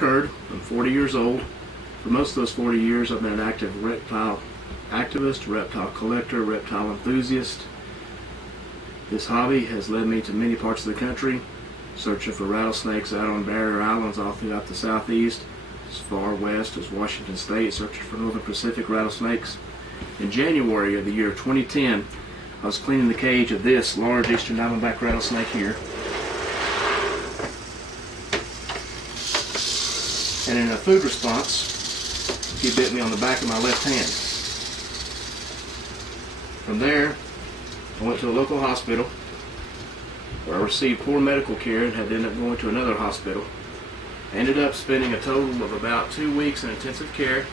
Churd. I'm 40 years old. For most of those 40 years, I've been an active reptile activist, reptile collector, reptile enthusiast. This hobby has led me to many parts of the country, searching for rattlesnakes out on barrier islands all throughout the southeast, as far west as Washington State, searching for northern Pacific rattlesnakes. In January of the year 2010, I was cleaning the cage of this large eastern diamondback rattlesnake here. And in a food response, he bit me on the back of my left hand. From there, I went to a local hospital where I received poor medical care and had to end up going to another hospital. I ended up spending a total of about 2 weeks in intensive care.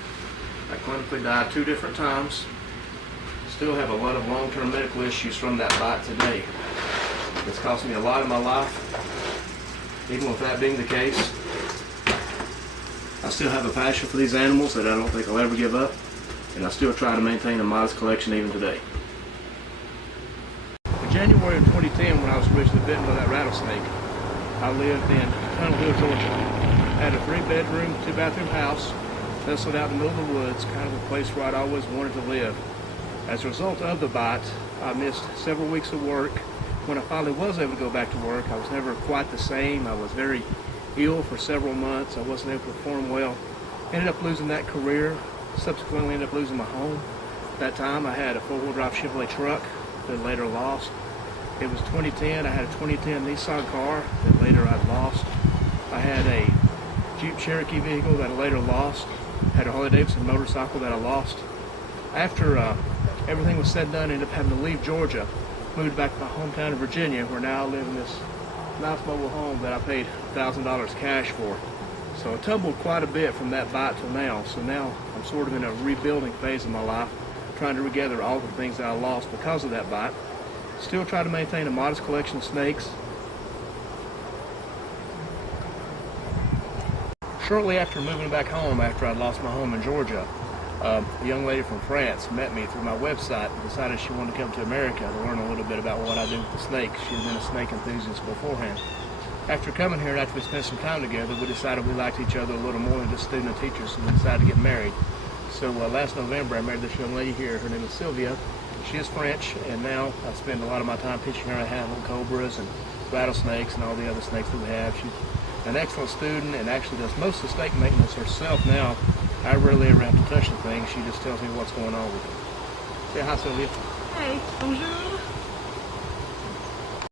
I clinically died 2 different times. Still have a lot of long-term medical issues from that bite today. It's cost me a lot in my life. Even with that being the case, I still have a passion for these animals that I don't think I'll ever give up, and I still try to maintain a modest collection even today. In January of 2010, when I was originally bitten by that rattlesnake, I lived in Tunnel Hill, Georgia. I had a 3-bedroom, 2-bathroom house, nestled out in the middle of the woods, kind of a place where I'd always wanted to live. As a result of the bite, I missed several weeks of work. When I finally was able to go back to work, I was never quite the same. I was very ill for several months. I wasn't able to perform well. Ended up losing that career. Subsequently ended up losing my home. At that time, I had a 4-wheel drive Chevrolet truck that later lost. It was 2010. I had a 2010 Nissan car that later I lost. I had a Jeep Cherokee vehicle that I later lost. I had a Harley-Davidson motorcycle that I lost. After everything was said and done, I ended up having to leave Georgia, moved back to my hometown of Virginia, where now I live in this nice mobile home that I paid $1,000 cash for. So I tumbled quite a bit from that bite till now. So now I'm sort of in a rebuilding phase of my life, trying to regather all the things that I lost because of that bite. Still try to maintain a modest collection of snakes. Shortly after moving back home, after I'd lost my home in Georgia, a young lady from France met me through my website and decided she wanted to come to America to learn a little bit about what I do with the snakes. She had been a snake enthusiast beforehand. After coming here and after we spent some time together, we decided we liked each other a little more than just student and teachers, so we decided to get married. So last November I married this young lady here. Her name is Sylvia. She is French, and now I spend a lot of my time teaching her how to handle cobras and rattlesnakes and all the other snakes that we have. She's an excellent student and actually does most of the snake maintenance herself now. I rarely ever have to touch the thing. She just tells me what's going on with it. Say hi, Sylvia. Hey, bonjour.